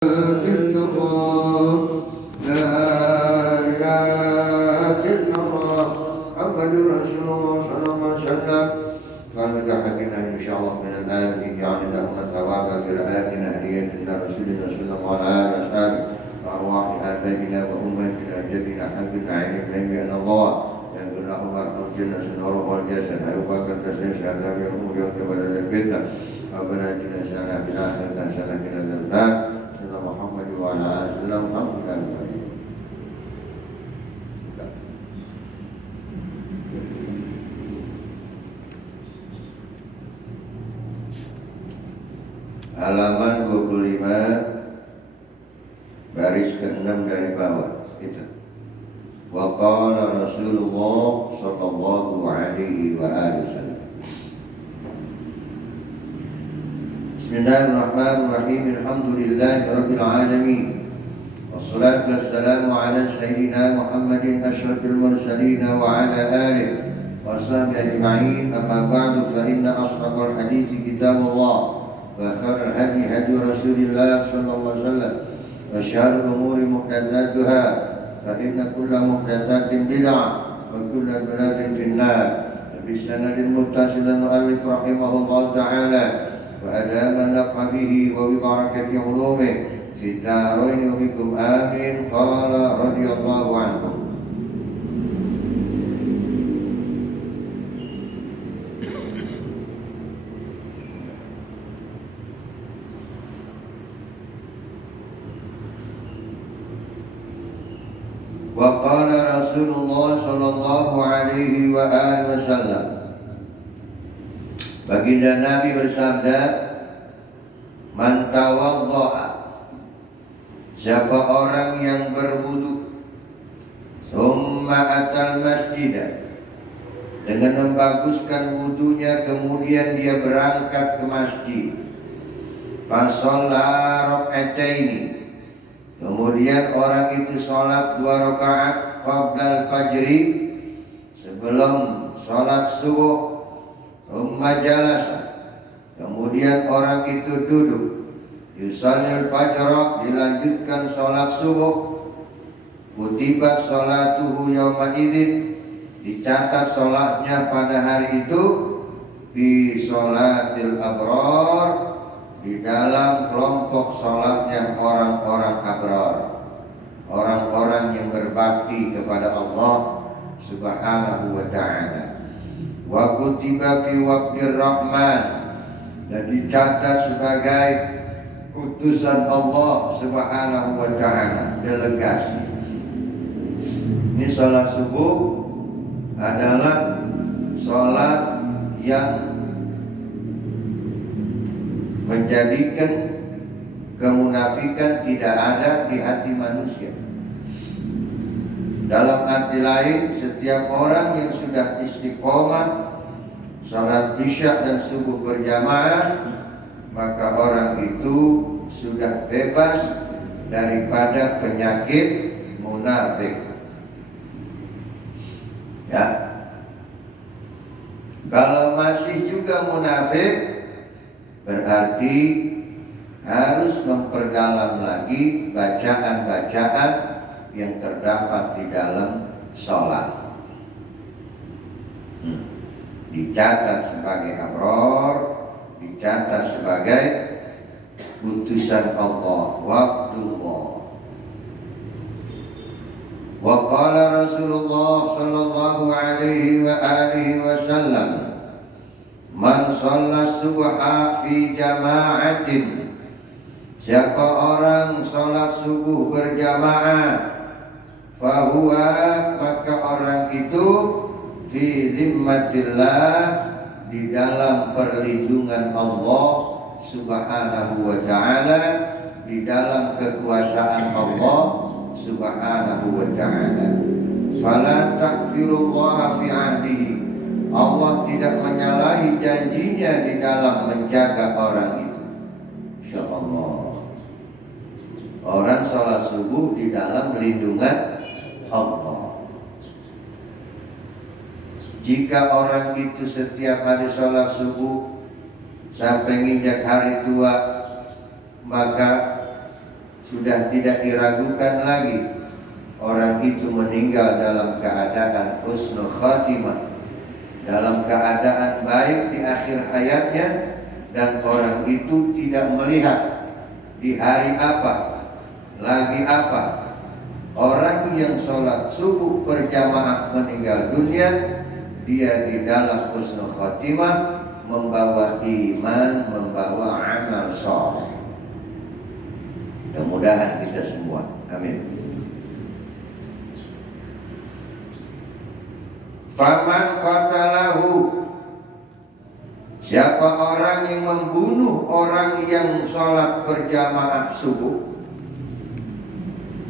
إلا الله لا إله إلا الله محمد رسول الله صلى الله عليه وسلم قال تحكينا إن شاء الله من الآية جعل لهم ثواب قراءتنا هدية إلى رسولنا صلى الله عليه وسلم أرواح آبائنا وأمهاتنا جدنا حقنا عين العلم بأن الله ينزل لهم أرحم جنة النور والجسد أيوة كالتسليم شهداء يوم يوم كبدا الفتنة ربنا آتنا حسنة في الآخرة حسنة وقنا عذاب النار Muhammad wa ala alihi wasallam. Halaman 25 baris ke-6 dari bawah itu. Wa qala Rasulullah sallallahu alaihi wa alihi wasallam. Bismillahirrahmanirrahim. Alhamdulillahirabbil alamin. Wassalatu wassalamu ala sayyidina Muhammadin asyrafil mursalin wa ala alihi washabihi ajma'in. Amma ba'du fa inna ashraqal hadithi kitabullah wa khairal hadi hadi Rasulillah sallallahu alaihi wasallam wa syarrul umuri muhdatsatuha fa inna kulla muhdatsatin bid'ah wa kulla bid'atin finnar. Bi sanadil muttasil al-mu'allif rahimahullah ta'ala وأدام النفع به وببركة علومه في الدارين وبكم آمين. قال رضي الله عنكم. وقال رسول الله صلى الله عليه وآله وسلم. Baginda Nabi bersabda, man tawaddo'a, siapa orang yang berwudu, summa atal masjidah, dengan membaguskan wudunya kemudian dia berangkat ke masjid, fasalla raka'ataini, kemudian orang itu sholat 2 rakaat qabla al-fajri, sebelum sholat subuh, jalasa, kemudian orang itu duduk, yusallil fajr, dilanjutkan sholat subuh, kutibat sholatuhu yawma idzin, dicatat sholatnya pada hari itu, fi sholatil abrar, di dalam kelompok sholatnya orang-orang abrar, orang-orang yang berbakti kepada Allah subhanahu wa ta'ala. Wa kutiba fi waqtir rahman, dan dicatat sebagai utusan Allah subhanahu wa ta'ala, delegasi. Ini sholat subuh adalah sholat yang menjadikan kemunafikan tidak ada di hati manusia. Dalam arti lain, setiap orang yang sudah istiqomah salat isya dan subuh berjamaah, maka orang itu sudah bebas daripada penyakit munafik. Ya. Kalau masih juga munafik, berarti harus memperdalam lagi bacaan-bacaan yang terdapat di dalam sholat. Dicatat sebagai abror, dicatat sebagai utusan Allah, wafdullah. Wa qala Rasulullah sallallahu alaihi wa alihi wasallam, man shalla subha fi jama'atin, siapa orang sholat subuh berjamaah, fahuwa, maka orang itu fi zimmatillah, di dalam perlindungan Allah subhanahu wa ta'ala, di dalam kekuasaan Allah subhanahu wa ta'ala. Fala takfirullaha fi ahdihi, Allah tidak menyalahi janjinya di dalam menjaga orang itu. Insyaallah, orang sholat subuh di dalam lindungan Allah. Jika orang itu setiap hari sholat subuh sampai nginjak hari tua, maka sudah tidak diragukan lagi, orang itu meninggal dalam keadaan husnul khatimah, dalam keadaan baik di akhir hayatnya, dan orang itu tidak melihat di hari apa, lagi apa. Orang yang sholat subuh berjamaah meninggal dunia, dia di dalam husnul khatimah, membawa iman, membawa amal soleh. Mudah-mudahan kita semua, amin. Faman qatalahu, siapa orang yang membunuh orang yang sholat berjamaah subuh,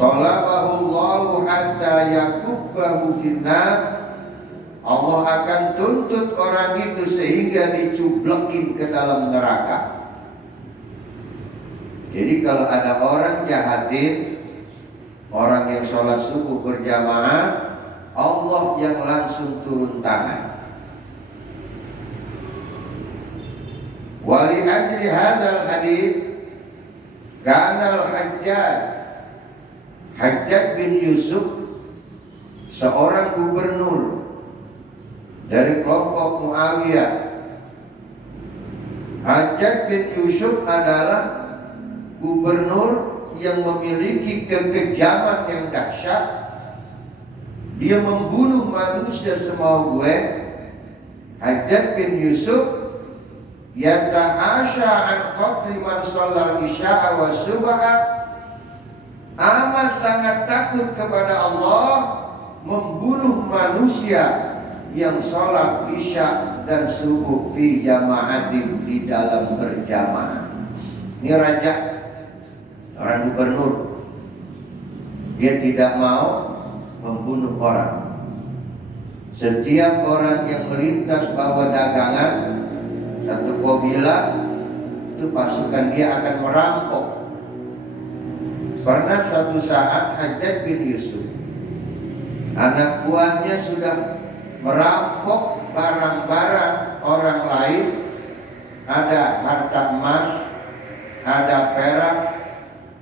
talabahu Allahu hatta yakubbahu finnar, Allah akan tuntut orang itu sehingga dicublekin ke dalam neraka. Jadi kalau ada orang jahatin orang yang sholat subuh berjamaah, Allah yang langsung turun tangan. Wali ajli hadzal hadis kana Hajjaj bin Yusuf, seorang gubernur dari kelompok Muawiyah. Hajjaj bin Yusuf adalah gubernur yang memiliki kekejaman yang dahsyat. Dia membunuh manusia semau gue. Hajjaj bin Yusuf yata'asha an qatli man shallal isya'a wa subha, amat sangat takut kepada Allah membunuh manusia yang sholat isya dan subuh fi jama'atin, di dalam berjamaah. Ini raja, orang gubernur, dia tidak mau membunuh orang. Setiap orang yang melintas bawa dagangan satu kabilah, itu pasukan dia akan merampok. Pernah suatu saat Hajjaj bin Yusuf, anak buahnya sudah merampok barang-barang orang lain, ada harta emas, ada perak,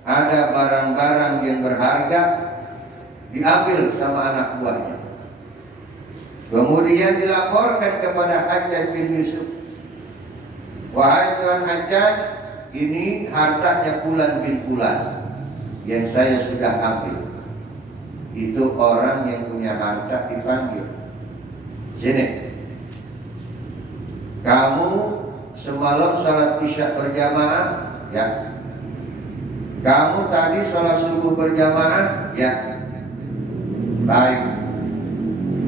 ada barang-barang yang berharga, diambil sama anak buahnya. Kemudian dilaporkan kepada Hajjaj bin Yusuf, wahai Tuan Hajjaj, ini hartanya Fulan bin Fulan yang saya sudah ambil. Itu orang yang punya harta dipanggil, sini, kamu semalam sholat isya berjamaah? Ya. Kamu tadi sholat subuh berjamaah? Ya. Baik.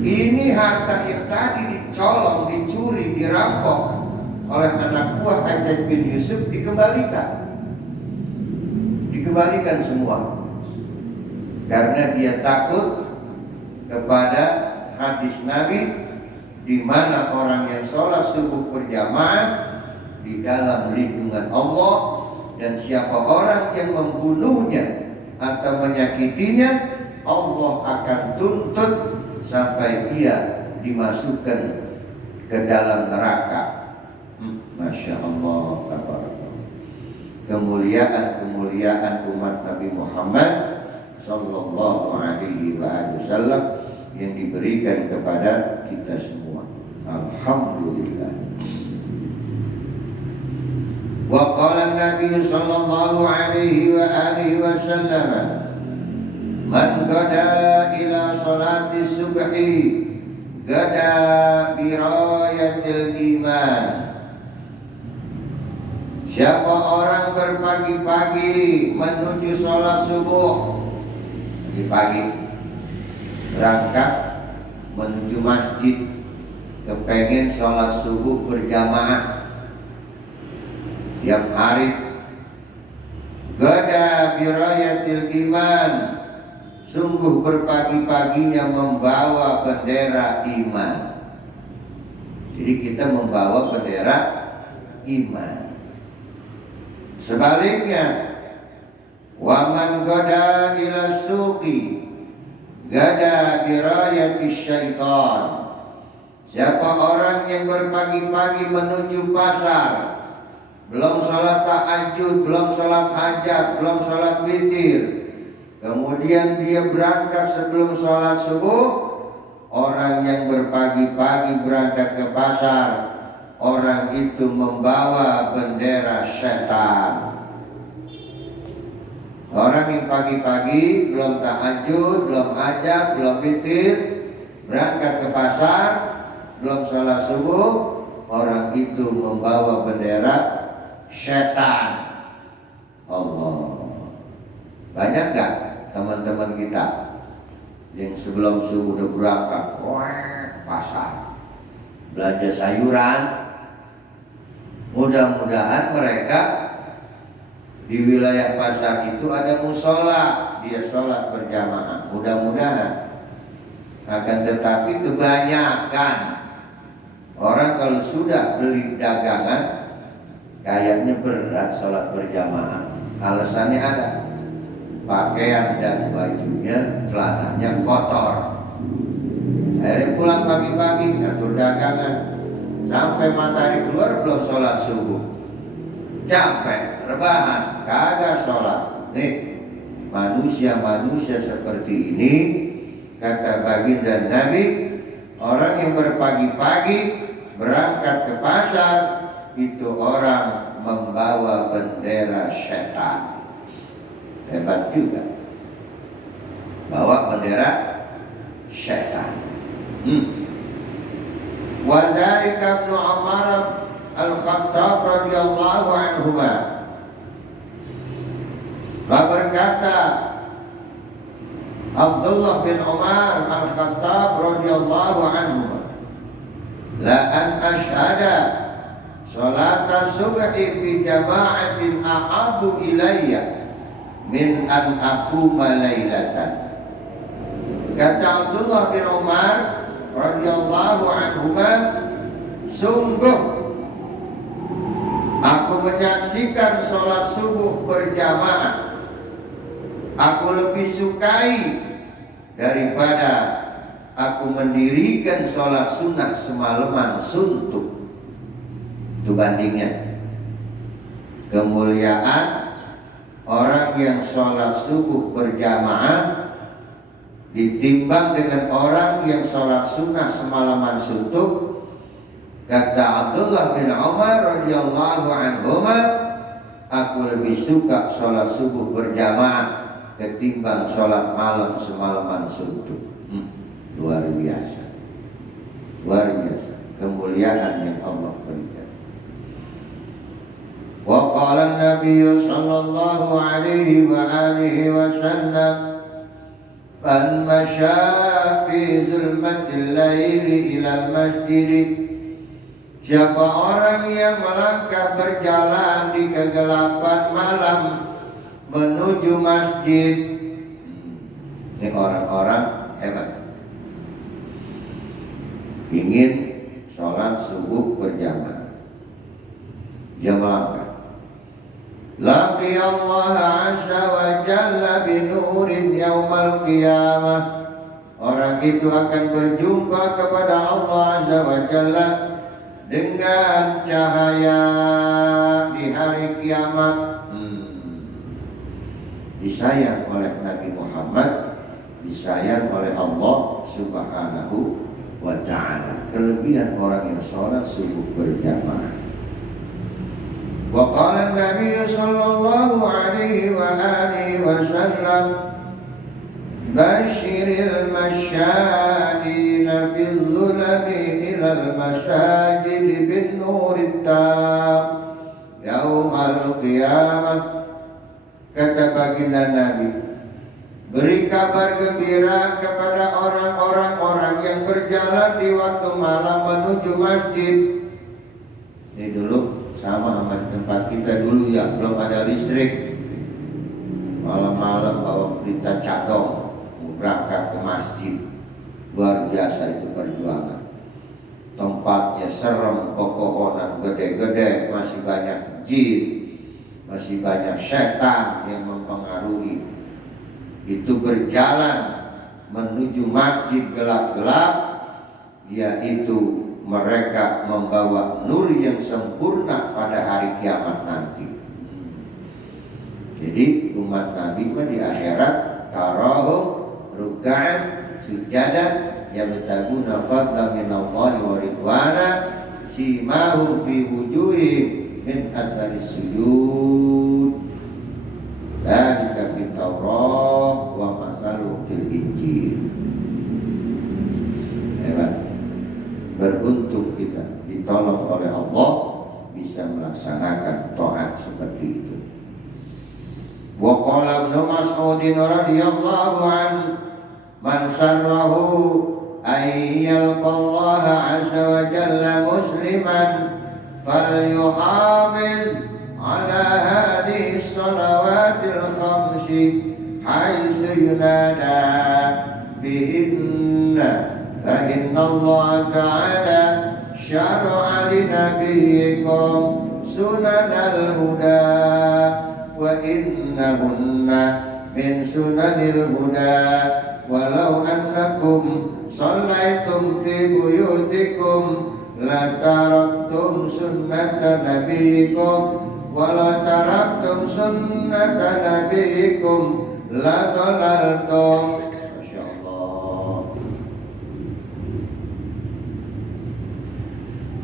Ini harta yang tadi dicolong, dicuri, dirampok oleh anak buah Hajjaj bin Yusuf dikembalikan. Dikembalikan semua. Karena dia takut kepada hadis Nabi, di mana orang yang sholat subuh berjamaah di dalam lindungan Allah, dan siapa orang yang membunuhnya atau menyakitinya, Allah akan tuntut sampai dia dimasukkan ke dalam neraka. Masya Allah, kemuliaan umat Nabi Muhammad Sallallahu Alaihi Wasallam yang diberikan kepada kita semua. Alhamdulillah. Wa qala Nabi sallallahu alaihi wa alihi wasallam, man gada ila salati subhi gada bi rayatil iman. Siapa orang berpagi-pagi menuju sholat subuh, pagi-pagi berangkat menuju masjid, kepengen sholat subuh berjamaah tiap hari, gada birayatil iman, sungguh berpagi-paginya membawa bendera iman. Jadi kita membawa bendera iman. Sebaliknya, waman gada ila suqi gada birayati syaitan. Siapa orang yang berpagi-pagi menuju pasar, belum sholat tahajud, belum sholat hajat, belum sholat witir. Kemudian dia berangkat sebelum sholat subuh. Orang yang berpagi-pagi berangkat ke pasar, orang itu membawa bendera setan. Orang yang pagi-pagi belum tahajud, belum hajat, belum witir, berangkat ke pasar, belum sholat subuh, orang itu membawa bendera setan. Allah. Banyak gak teman-teman kita yang sebelum subuh udah berangkat ke pasar belanja sayuran? Mudah-mudahan mereka di wilayah pasar itu ada musola, dia sholat berjamaah. Mudah-mudahan. Akan tetapi kebanyakan orang kalau sudah beli dagangan kayaknya berat sholat berjamaah. Alasannya ada, pakaian dan bajunya, celananya kotor. Akhirnya pulang pagi-pagi ngatur dagangan, sampai matahari keluar belum sholat subuh. Capek, rebahan, kagak sholat. Nih, manusia-manusia seperti ini, kata baginda Nabi, orang yang berpagi-pagi berangkat ke pasar, itu orang membawa bendera setan. Hebat juga, bawa bendera setan. Wa dzalika Ibnu Umar Al-Khattab radhiyallahu anhuma telah berkata Abdullah bin Umar Al-Khattab radhiyallahu anhuma, la an ashhada salata subhi fi jama'atin ahabbu ilayya min an aquma lailatan. Kata Abdullah bin Umar radhiyallahu anhuma, sungguh aku menyaksikan sholat subuh berjamaah aku lebih sukai daripada aku mendirikan sholat sunnah semalaman suntuk. Itu bandingnya. Kemuliaan orang yang sholat subuh berjamaah ditimbang dengan orang yang sholat sunnah semalaman suntuk. Kata Abdullah bin Umar radhiyallahu anhuma, aku lebih suka sholat subuh berjamaah ketimbang sholat malam semalaman suntuk. Luar biasa, luar biasa kemuliaan yang Allah berikan. Wa qala an-nabiy sallallahu alaihi wa alihi wasallam, man masya fi zulmatil laili ilal masjid, siapa orang yang melangkah berjalan di kegelapan malam menuju masjid. Ini orang-orang hebat, ingin sholat subuh berjamaah, dia melangkah. Laqiyallaha azza wa jalla binurin yaumal qiyamah, orang itu akan berjumpa kepada Allah azza wa jalla dengan cahaya di hari kiamat. Disayang oleh Nabi Muhammad, disayang oleh Allah subhanahu wa ta'ala. Kelebihan orang yang sholat subuh berjamaah. Wa qala an-nabiy sallallahu alaihi wa alihi wasallam, basyiril masyadina fil zulami ilal masajid bin nurit tam yaumal qiyamah. Kata baginda Nabi, beri kabar gembira kepada orang-orang yang berjalan di waktu malam menuju masjid. Ini dulu sama tempat kita dulu ya, belum ada listrik. Malam-malam bawa berita cadong berangkat ke masjid. Luar biasa itu perjuangan. Tempatnya serem, pepohonan gede-gede, masih banyak jin, masih banyak setan yang mempengaruhi. Itu berjalan menuju masjid gelap-gelap, yaitu mereka membawa nur yang sempurna pada hari kiamat nanti. Jadi umat Nabi di akhirat tarahum ruk'an sujadan yabtaguna fadlan minallahi wa ridwana simahum fi wujuhihim min atharis sujud dzalika fit Taurat wa mathaluhum fil Injil. Hebat. Beruntung kita ditolong oleh Allah bisa melaksanakan taat seperti itu. Wa qala Ibnu Mas'ud radhiyallahu an man sarrahu ay yalqallaha azza wa jalla musliman falyuhafiz ala hadhihi salawatil khamsi haitsu yunada bihinna fa inna Allah ta'ala syara'a li nabiyyikum sunanal huda wa innahunna min sunanil huda walau annakum shallaitum fi buyutikum la taraktum sunnata nabiyikum walau taraktum sunnata nabiyikum la dhalaltum.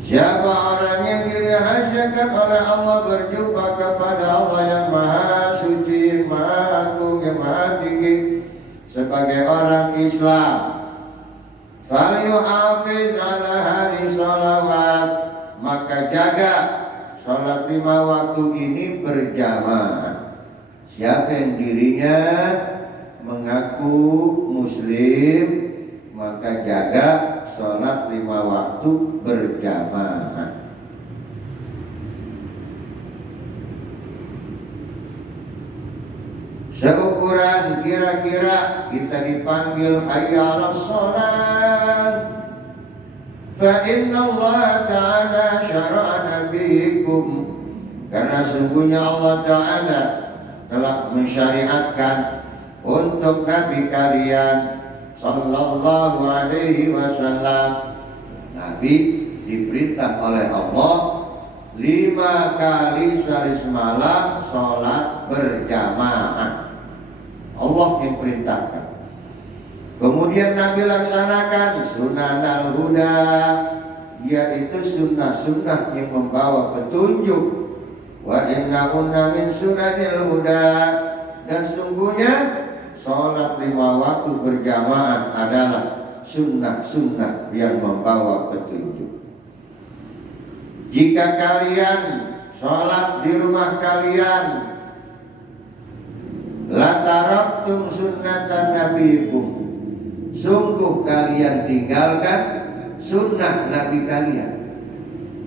Siapa orang yang dirahasiakan oleh Allah berjumpa kepada Allah yang maha suci, maha agung, yang maha tinggi sebagai orang Islam, falyuhafiz ala hadhihi shalawat, maka jaga salat 5 waktu ini berjamaah. Siapa yang dirinya mengaku muslim, maka jaga sholat 5 waktu berjamaah. Seukuran kira-kira kita dipanggil hayya 'alas sholat, fa inna Allah ta'ala syara'a nabiyikum, karena sungguhnya Allah Ta'ala telah mensyariatkan untuk Nabi kalian sallallahu alaihi wasallam. Nabi diperintah oleh Allah 5 kali sehari semalam sholat berjamaah. Allah yang perintahkan. Kemudian Nabi laksanakan sunanal huda, yaitu sunnah-sunnah yang membawa petunjuk. Wa innahunna min sunanil huda, dan sungguhnya sholat 5 waktu berjamaah adalah sunnah-sunnah yang membawa petunjuk. Jika kalian sholat di rumah kalian, la taraktum sunnatan nabiyikum, sungguh kalian tinggalkan sunnah Nabi kalian.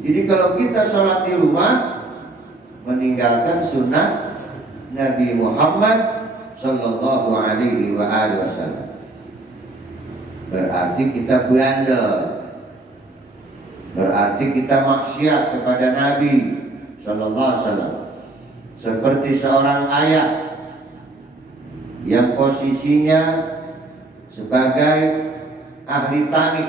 Jadi kalau kita sholat di rumah, meninggalkan sunnah Nabi Muhammad sallallahu alaihi wa alihi wasallam, berarti kita bandel, berarti kita maksiat kepada Nabi sallallahu alaihi wasallam. Seperti seorang ayah yang posisinya sebagai ahli tani.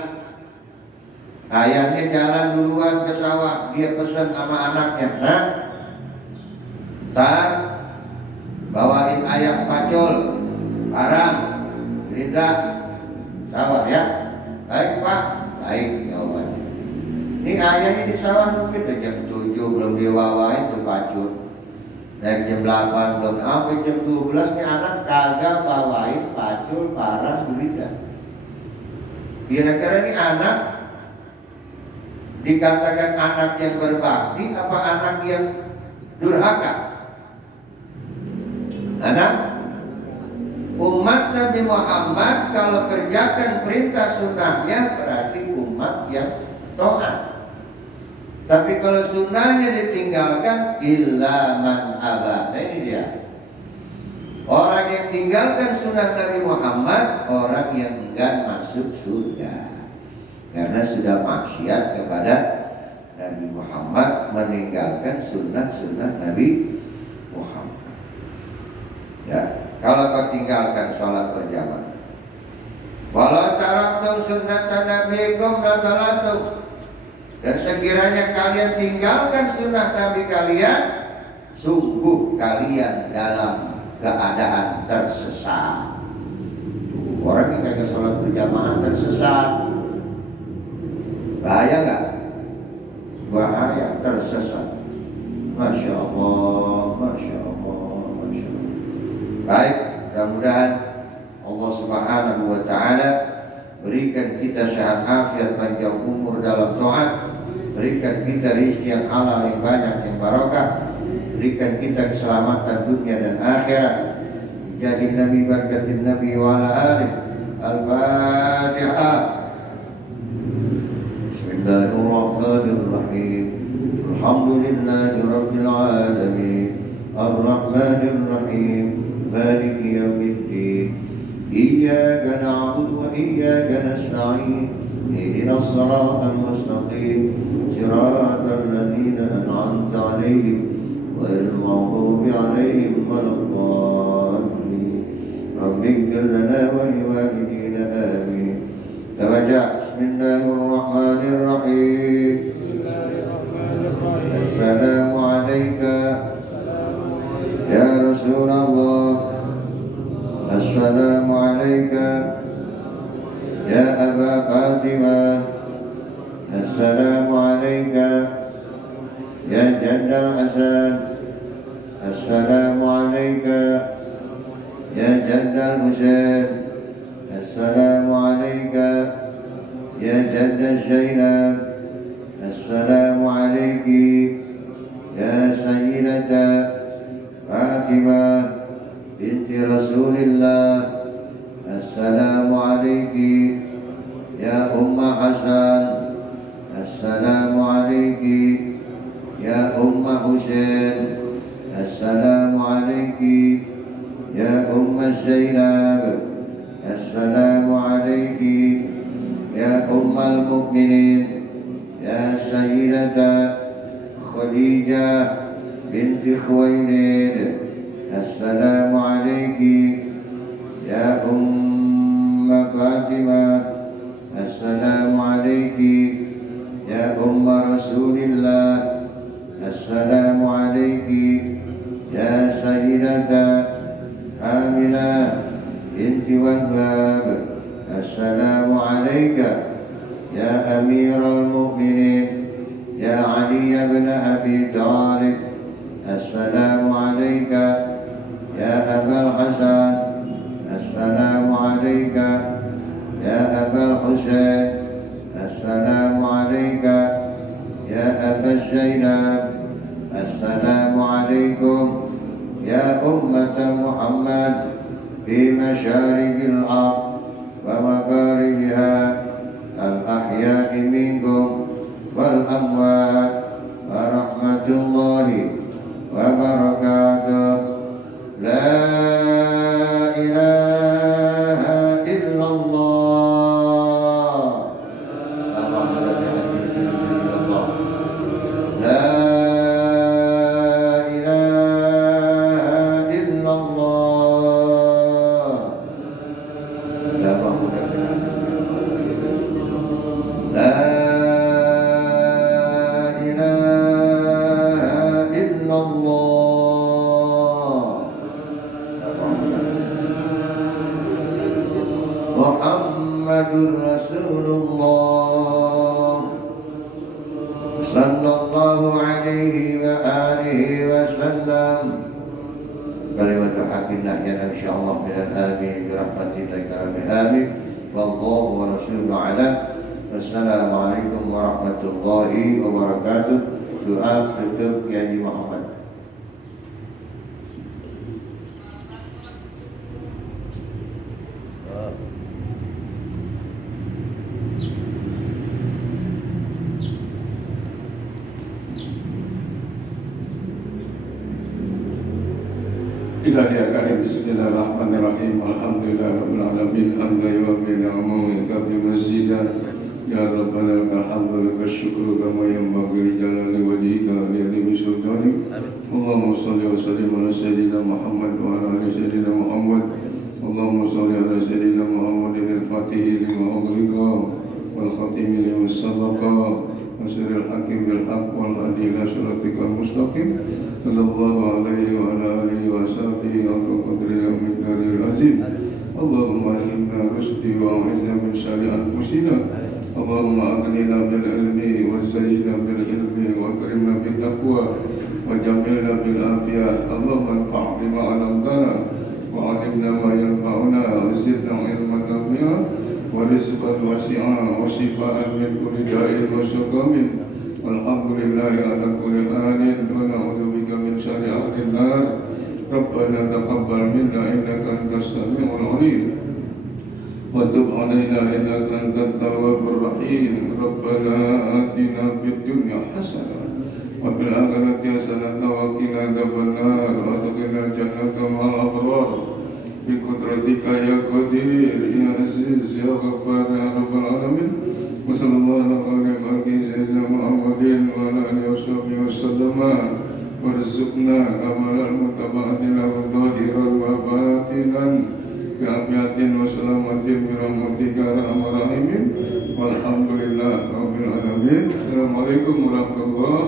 Ayahnya jalan duluan ke sawah, dia pesan sama anaknya, "Nah, ntar bawain ayam pacul, parang, gerindra, sawah ya." "Baik Pak." "Baik," jawabannya. Ini ayahnya di sawah mungkin jam 7 belum diwawain tuh pacul. Naik jam 8 belum, sampai jam 12 nih anak kagak bawain pacul, parang, gerindra. Kira-kira ini anak dikatakan anak yang berbakti apa anak yang durhaka? Anak umat Nabi Muhammad kalau kerjakan perintah sunnahnya berarti umat yang taat. Tapi kalau sunnahnya ditinggalkan, illa man aba. Nah ini dia. Orang yang tinggalkan sunnah Nabi Muhammad, orang yang enggan masuk surga, karena sudah maksiat kepada Nabi Muhammad, meninggalkan sunnah-sunnah Nabi Muhammad. Ya, kalau kau tinggalkan sholat berjamaah, walau taraktum sunnatan nabiyikum la dhalatum, Dan sekiranya kalian tinggalkan sunnah Nabi kalian, sungguh kalian dalam keadaan tersesat. Orang yang kagak sholat berjamaah tersesat. Bahaya nggak? Bahaya, tersesat. Masya Allah, Masya Allah, Masya Allah. Baik, mudah-mudahan Allah Subhanahu wa Ta'ala berikan kita sehat afiat, panjang umur dalam taat, berikan kita rezeki yang halal, yang banyak, yang barokah, berikan kita keselamatan dunia dan akhirat. Jadi Nabi, berkatin Nabi wa ala alihi. Al-Fatihah. Bismillahirrahmanirrahim. Alhamdulillahi rabbil alamin. Ar-Rahmanir-Rahim. Maliki yaumiddin. Iyyaka na'budu wa iyyaka nasta'in. Ihdinas siratal mustaqim. Siratal ladzina an'amta 'alaihim ghairil maghdubi 'alaihim waladdallin. Rabbi ighfir lana wa liwalidina amin. Tawajjah. Bismillahirrahmanirrahim. Assalamu alayka ya Rasulullah. Assalamu alayka ya Aba Fatimah. Assalamu alayka ya Jaddal Hasan. Assalamu alayka ya Jaddal Husain. Assalamu alayka ya Jaddal Zainab. Assalamu alayki ya Sayyidata Fatimah binti Rasulillah. Assalamu alayki ya Umma Hasan. Assalamu alayki ya Umma Husain. Assalamu alayki ya Umma Zainab. Assalamu alayki ya Ummal Mu'minin ya Sayyidata Khadijah binti Khuwailid. Assalamu alayki ya Umma Fatimah. Assalamu alayki ya Umma Rasulillah. Assalamu alayki ya Sayyidata Aminah binti Wahbab. Assalamu alayka ya Amirul Mu'minin ya Ali bin Abi Talib. Assalamu alayka ya Abul Hasan. Assalamu alayka ya Abul Husain. Assalamu alayka ya Aba Zainab. Assalamu alaykum ya ummata Muhammad fi masyariqil ardh wa magharibiha al-ahya'i minkum wal amwat wa rahmatullahi wa barakatuh. La ilaha illallah. La ilaha illallah. La ilaha illallah. La ilaha illallah. Muhammadur Rasulullah sallallahu alaihi wa alihi wa sallam. Kalimatul haqqin nahyan insyaallah minal amin bi rahmatika ya rabbil alamin. Wallahu wa rasuluhu a'lam. Wassalamualaikum warahmatullahi wabarakatuh. Doa tutup Kiai Muhammad. Ilahi ya karim, bismillahirrahmanirrahim. Alhamdulillahirabbil alamin. Hamdan yuwaffi ni'amahu wa yukafi mazidah. Ya Rabbana lakal hamdu lakal syukru kama yanbaghi li jalali wajhika wa li 'azimi sultanik. Allahumma shalli wa sallim ala sayyidina Muhammad wa ala ali sayyidina Muhammad. Allahumma shalli ala sayyidina Muhammadin al-fatih lima ughliqa wal khatimi lima sabaqa ناصر الحق بالحق والهادي إلى صراطك المستقيم صلى الله عليه وعلى آله وصحبه حق قدره ومقداره العظيم. اللهم ألهمنا رشدي وأعذنا من شر أنفسنا. اللهم أغننا بالعلم وزينا بالعلم وأكرمنا بالتقوى وجملنا بالعافية. اللهم انفع بما علمتنا وعلمنا ما ينفعنا وزدنا علما نافعا ورزقا واسعا وشفاء من كل داء وسقم. والحمد لله على كل حال ونعوذ بك من شر أهل النار. ربنا تقبل منا إنك أنت السميع العليم وتب علينا إنك أنت التواب الرحيم. ربنا آتنا في الدنيا حسنة وفي الآخرة حسنة وقنا عذاب النار وادخلنا الجنة مع الأبرار بقدرتك يا قدير يا عزيز يا غفار يا رب العالمين. وصلى الله على خير سيدنا محمد وعلى آله وصحبه وسلم. وارزقنا كمال المتابعة له ظاهرا وباطنا بعافية وسلامة برحمتك يا أرحم الراحمين. والحمد لله رب العالمين. السلام عليكم ورحمة الله